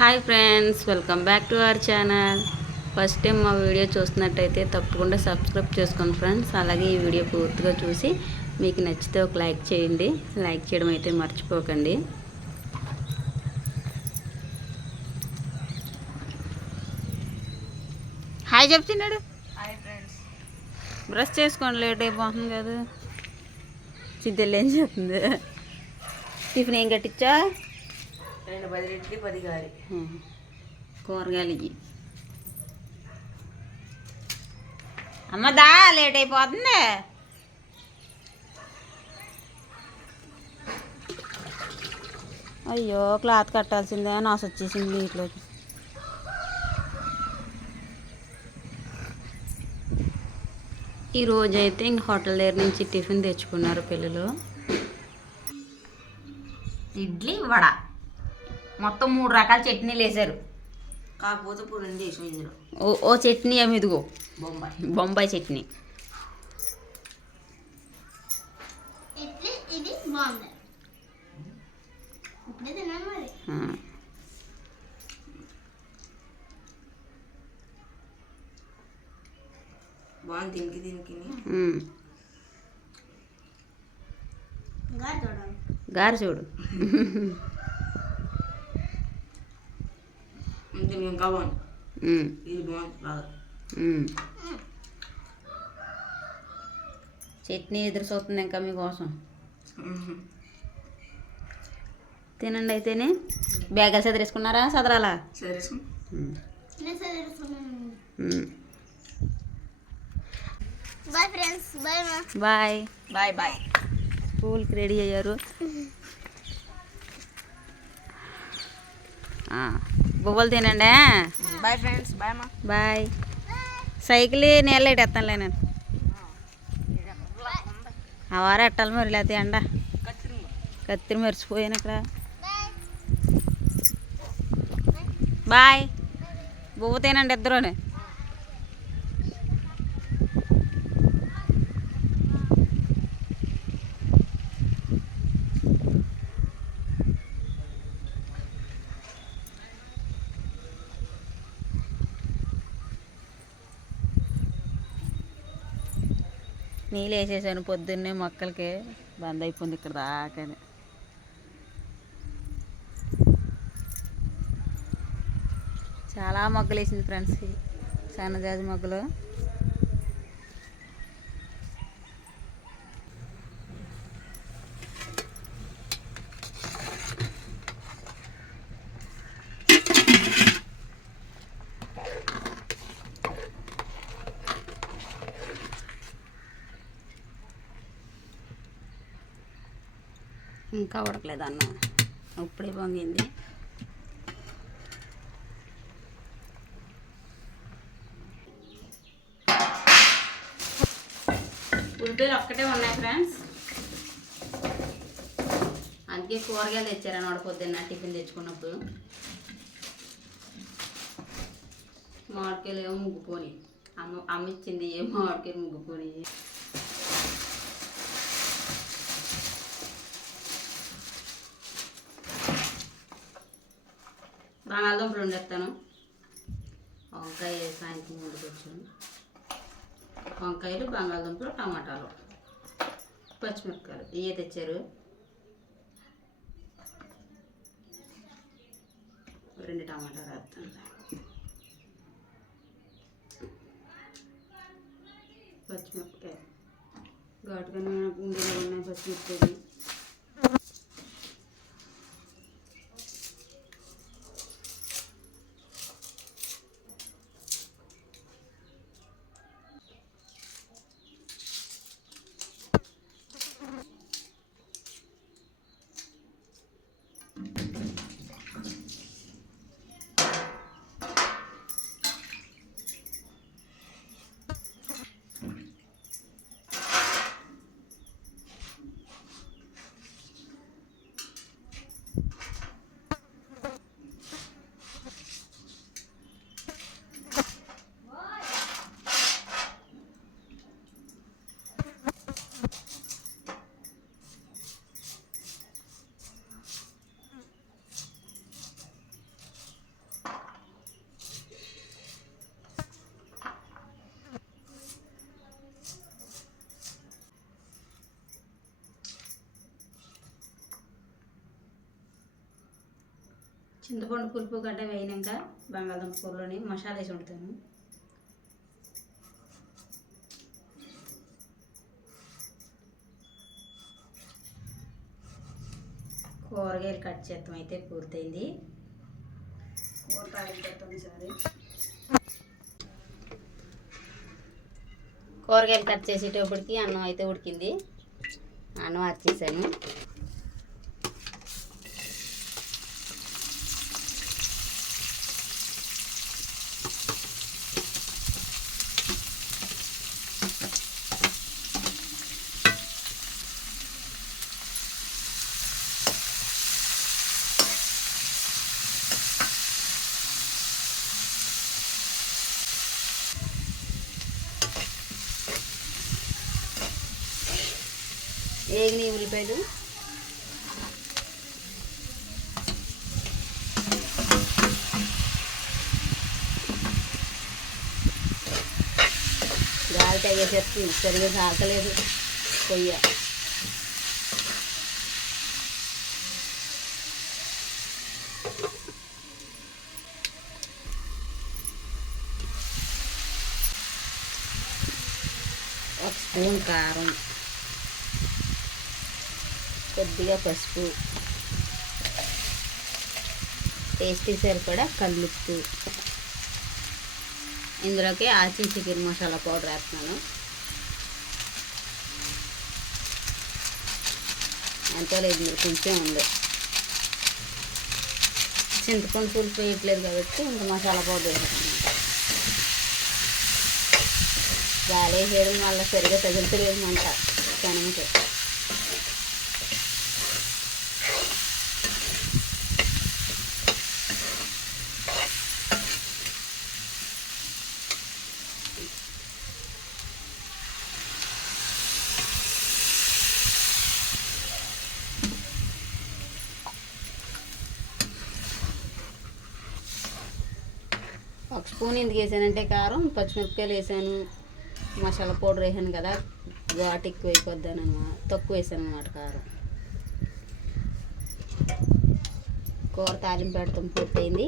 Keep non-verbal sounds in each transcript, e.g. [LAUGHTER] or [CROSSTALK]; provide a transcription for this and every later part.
Hi friends welcome back to our channel. First time మా video చూస్తున్నట్టయితే తప్పకుండా subscribe చేసుకోండి ఫ్రెండ్స్. అలాగే ఈ వీడియో పూర్తిగా చూసి మీకు నచ్చితే ఒక లైక్ చేయండి. లైక్ చేయడం అయితే మర్చిపోకండి. హాయ్ చెప్తున్నాడు. Hi friends. బ్రష్ చేసుకోండి లేట్ అయిపోతుంది కదా. సిద్ధెళ్ళు ఏం చేస్తుంది టిఫిన్ ఏం కట్టించా? రెండు పది ఇడ్లీ పది గారి కూరగాయలు ఇవి అమ్మదా లేట్ అయిపోతుంది. అయ్యో క్లాత్ కట్టాల్సిందే నాసు వచ్చేసింది నీటిలోకి ఈ రోజు అయితే ఇంక హోటల్ దగ్గర నుంచి టిఫిన్ తెచ్చుకున్నారు పిల్లలు. ఇడ్లీ వడ. మొత్తం మూడు రకాల చట్నీలు వేశారు కాకపోతే ఇప్పుడు రెండు వేసాం ఇందులో. ఓ ఓ చట్నీ ఏమి ఇదిగో? బొంబాయి. బొంబాయి చట్నీ. ఇది బాగుంది. ఇప్పుడే తిన్నాను మరి. ఆ. బాగుంది దీనికి దీనికి ఉమ్. ఇంకా చూడాలి గారి చూడు. దీనికి ఇంకా బాగుంది. ఇది బాగుంది బాగా. చట్నీ ఎదురు చూస్తుంది ఇంకా మీకోసం. తినండి అయితేనే. బ్యాగులు చదిరేసుకున్నారా? చదరాలా. బాయ్ ఫ్రెండ్స్ బాయ్ మా బాయ్ బాయ్ బాయ్ స్కూల్కి రెడీ అయ్యారు. ఆ, బువ్వలు తినండి? బాయ్ ఫ్రెండ్స్ బాయ్ మా బాయ్ సైకిల్ నీళ్ళు ఎట్టేస్తానులే నేను. ఆ వారం ఎట్టాలి మరి లేకపోతే ఎండ? కత్తిరి మెరిసిపోయాను ఇక్కడ. బాయ్ బువ్వ తినండి ఇద్దరునే. నీళ్ళు వేసేసాను పొద్దున్నే మొక్కలకి. బంద్ అయిపోయింది ఇక్కడ దాకానే చాలా మొగ్గలు వేసింది ఫ్రెండ్స్ సన్నజాజి మొగ్గలు. ఇంకా ఉడకలేదు అన్నం. ఇప్పుడే పొంగింది. ఉల్లిపాయలు ఒక్కటే ఉన్నాయి ఫ్రెండ్స్. అందుకే కూరగాయలు తెచ్చారన్నమాట పొద్దున్న టిఫిన్ తెచ్చుకున్నప్పుడు. మామిడికాయలు ఏమో ముగ్గుపోని. అమ్మ అమ్మ ఇచ్చింది ఏ మామిడికాయలు ముగ్గుపోని బంగాళదుంపలు ఎత్తాను వంకాయ సాయంత్రం ముందుకు వచ్చాను వంకాయలు బంగాళదుంపలు టమాటాలు పచ్చిమిరపకాయలు ఇవే తెచ్చారు. రెండు టమాటాలు వేస్తాను పచ్చిమిరపకాయ ఘాటుగానే ఉండేవి ఉన్నాయి పచ్చిమిరపకాయలు? చింతపండు పులుపు గడ్డ వేయినాక బంగాళదుంప కూరలోని మసాలా వేసి వండుతాను. కూరగాయలు కట్ చేస్తాం అయితే పూర్తయింది. కూర తాగిపోతుంది కూరగాయలు కట్ చేసేటప్పటికి అన్నం అయితే ఉడికింది. అన్నం వచ్చేసాను ఏగిని ఉల్లిపాయలు గాలి తెగేసేస్తుంది సరిగా సాకలేదు పొయ్య ఒక స్పూన్ కారం కొద్దిగా పసుపు. టేస్టీ సరిపడా కల్లుప్పు ఇందులోకి ఆచి చికెన్ మసాలా పౌడర్ వేస్తున్నాను. అంతే లేదు మీరు కొంచెం ఉంది. చింతపండు పులుపు వేయట్లేదు కాబట్టి ఇంకా మసాలా పౌడర్ వేసుకున్నాను గాలి వేయడం వల్ల సరిగా తగులుతలేదు మంట కనుక ఒక స్పూన్ ఎందుకు వేసానంటే కారం పచ్చిమిరపకాయలు వేసాను. మసాలా పౌడర్ వేసాను కదా ఘాట్ ఎక్కువ అయిపోద్దాను అనమాట తక్కువ వేసాను అనమాట కారం. కూర తాలింపు పెడతాం పూర్తయింది.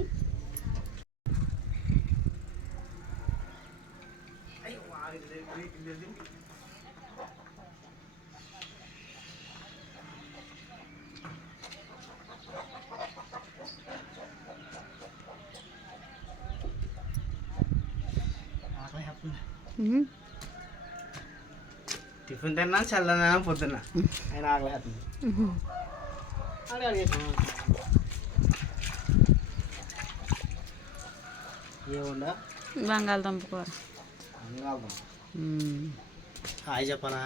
టిఫిన్ తిన్నా చల్లనా పొద్దున్న. ఆయన ఆగలేస్తుంది ఏముండా బంగాళదుంప కూర. హాయ్ చెప్పనా?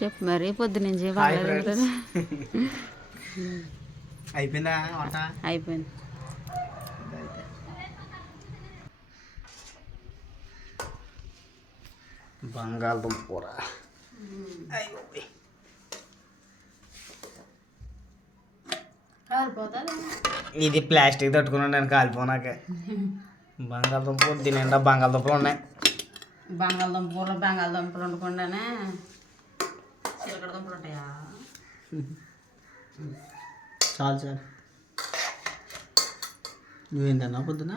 చెప్పు మరి పొద్దు నుంచి హాయ్ బాగా ఫ్రెండ్స్. అయిపోయిందా వంట? అయిపోయింది అయితే బంగాళదుంప కూర. అయ్యో. ఇది ప్లాస్టిక్ తట్టుకున్నాను నేను కాలిపోనాక. బంగాళదుంప కూర దీని నిండా బంగాళదుంపలు ఉన్నాయి. బంగాళదుంప కూర బంగాళదుంపలు వండకుండానే చిలకడ దుంపలు ఉంటాయా? చాలు చాలు. నువ్వేందన్నా పొద్దున?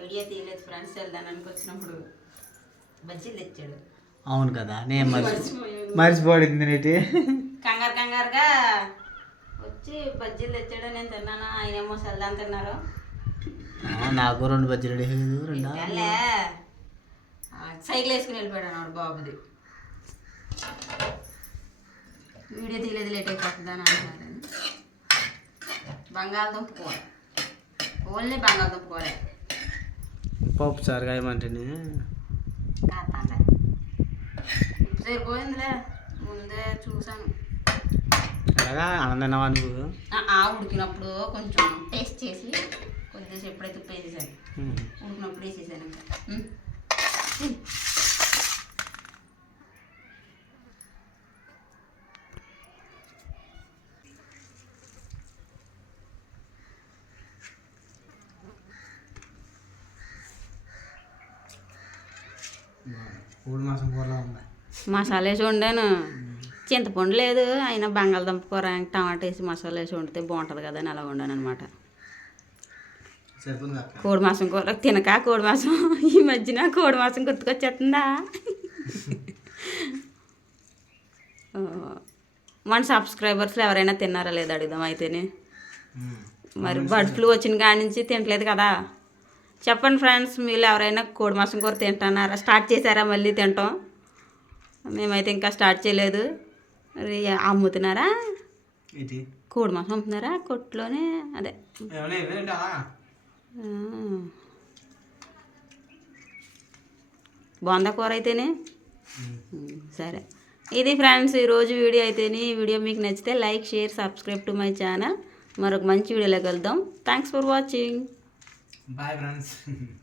వీడియో తీయలేదు ఫ్రెండ్స్ వెళ్దానికి వచ్చినప్పుడు బజ్జీలు తెచ్చాడు అవును కదా నేను. మర్చిపోయింది నేటి. కంగారు కంగారుగా వచ్చి బజ్జీలు తెచ్చాడు నేను తిన్నాను? ఆయన ఏమో సెల్దాన్ తిన్నారు నాకు రెండు బజ్జీలు అడిగేది రెండా సైకిల్ వేసుకుని వెళ్ళిపోయాడు అన్నాడు బాబుది. వీడియో తీయలేదు లేట్ అయిపోతుందని అంటున్నారు బంగాళదుంప కూర. ఓన్లీ బంగాళదుంప కూర. పప్పు చారు కాయమంటేనే. కాస్తాంలే ఉప్పు సరిపోయిందిలే ముందే చూసాను అలాగా ఆనందన్నావా నువ్వు ఆ, ఉడికినప్పుడు కొంచెం టేస్ట్ చేసి కొద్దిసేపు ఎప్పుడైతే ఉప్పు వేసేసాను. ఉడికినప్పుడు వేసేసాను మాసం కూరలో ఉంది మసాలా వేసి వండాను. చింతపండు లేదు అయినా బంగాళదుంప కూర టమాటా వేసి మసాలా వేసి వండితే బాగుంటుంది కదా అని అలా వండాను అనమాట కోడి మాసం కూర తినక కోడి మాసం ఈ మధ్యన కోడి మాసం గుర్తుకొచ్చేస్తుందా మన సబ్స్క్రైబర్స్ ఎవరైనా తిన్నారా లేదా అడుగుదాం అయితేనే. మరి బర్డ్ ఫ్లూ వచ్చిన కాడి నుంచి తినట్లేదు కదా? చెప్పండి ఫ్రెండ్స్ మీరు ఎవరైనా కోడి మాసం కూర తింటున్నారా? స్టార్ట్ చేశారా? మళ్ళీ తింటాం. మేమైతే ఇంకా స్టార్ట్ చేయలేదు. అమ్ముతున్నారా? కోడి మాసం అమ్ముతున్నారా? కొట్టులోనే అదే. బాగుందా కూర అయితేనే? సరే. ఇది ఫ్రెండ్స్ ఈరోజు వీడియో అయితేనే. ఈ వీడియో మీకు నచ్చితే like share subscribe to my channel. మరొక మంచి వీడియోలోకి వెళ్దాం thanks for watching bye friends [LAUGHS]